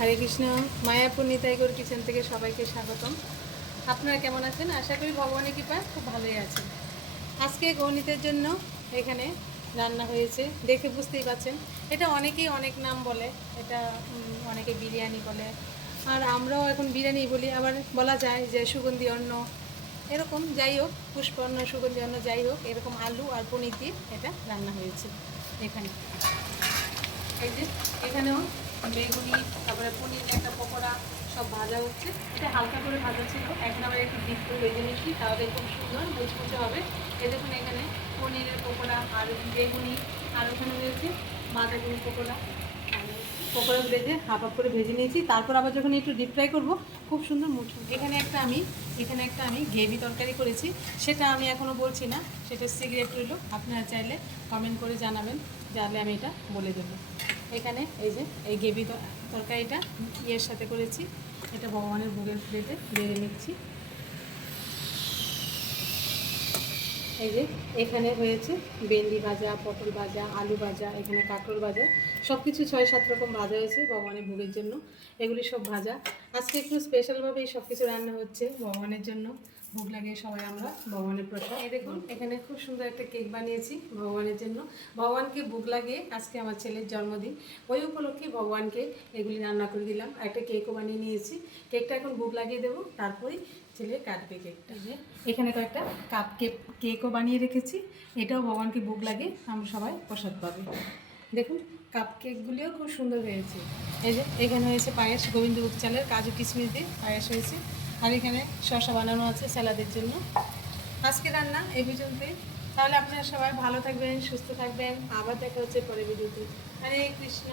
হরে Krishna, Mayapur Nitaigarh kitchen থেকে সবাইকে স্বাগতম। আপনারা কেমন আছেন? আশা করি ভগবানের কৃপায় খুব ভালোই আছেন। আজকে গণিতের জন্য এখানে রান্না হয়েছে, দেখে বুঝতেই পাচ্ছেন। এটা অনেকেই অনেক নাম বলে, এটা অনেকে বিরিয়ানি বলে। আর আমরাও এখন বিরিয়ানি বলি, আবার বলা যায় যে সুগন্ধি অন্ন। এরকম যাই হোক পুষ্পান্ন সুগন্ধি অন্ন যাই হোক, এরকম আলু আর পনির দিয়ে এটা রান্না হয়েছে এখানে। এই যে, এখানেও বেগুনি, তারপরে পনির, একটা পকোড়া, সব ভাজা হচ্ছে। এটা হালকা করে ভাজা ছিল। এখন আবার একটু ডিপ করে ভেজে নিচ্ছি। তাহলে খুব সুন্দর, মুচমুচে হবে। এ দেখুন এখানে পনিরের পকোড়া আর বেগুনি, আর ওখানে রয়েছে বাঁধাকপি পকোড়া। পকোড়া ভেজে হাফ হাফ করে ভেজে নিয়েছি। তারপর আবার যখন একটু ডিপ ফ্রাই করব, খুব সুন্দর মুচমুচে এখানে একটা আমি এখানে একটা আমি গ্রেভি তরকারি করেছি। সেটা আমি এখনও বলছি না। সেটা সিগারেট রইল। আপনারা চাইলে কমেন্ট করে জানাবেন। জানলে আমি এটা বলে দেবো। এখানে, এই যে, এই গ্রেভি তরকারিটা ইয়ের সাথে করেছি। এটা ভগবানের ভোগের প্লেটে বেড়ে নিচ্ছি। এই যে এখানে হয়েছে ভেন্ডি ভাজা, পটল ভাজা, আলু ভাজা, এখানে কাঁকরোল ভাজা সব কিছু ছয় সাত রকম ভাজা হয়েছে ভগবানের ভোগের জন্য। এগুলি সব ভাজা। আজকে একটু স্পেশালভাবেই সব কিছু রান্না হচ্ছে ভগবানের জন্য। ভোগ লাগিয়ে সবাই আমরা ভগবানের প্রসাদ। এই দেখুন, এখানে খুব সুন্দর একটা কেক বানিয়েছি ভগবানের জন্য। ভগবানকে ভোগ লাগিয়ে আজকে আমার ছেলের জন্মদিন। ওই উপলক্ষে ভগবানকে এগুলি রান্না করে দিলাম। একটা কেকও বানিয়ে নিয়েছি। কেকটা এখন ভোগ লাগিয়ে দেবো, তারপরেই ছেলে কাটবে কেকটা। এখানে কয়েকটা কাপ কেক কেকও বানিয়ে রেখেছি। এটাও ভগবানকে ভোগ লাগে, আমরা সবাই প্রসাদ পাবে। দেখুন কাপ কেকগুলিও খুব সুন্দর হয়েছে। এই যে, এখানে হয়েছে পায়েস গোবিন্দভোগ চালের কাজু কিশমিশ দিয়ে পায়েস হয়েছে। আর এখানে শসা বানানো আছে স্যালাদের জন্য। আজকে রান্না এই পর্যন্তই। তাহলে আপনারা সবাই ভালো থাকবেন, সুস্থ থাকবেন। আবার দেখা হচ্ছে পরে ভিডিওতে। হরে কৃষ্ণ।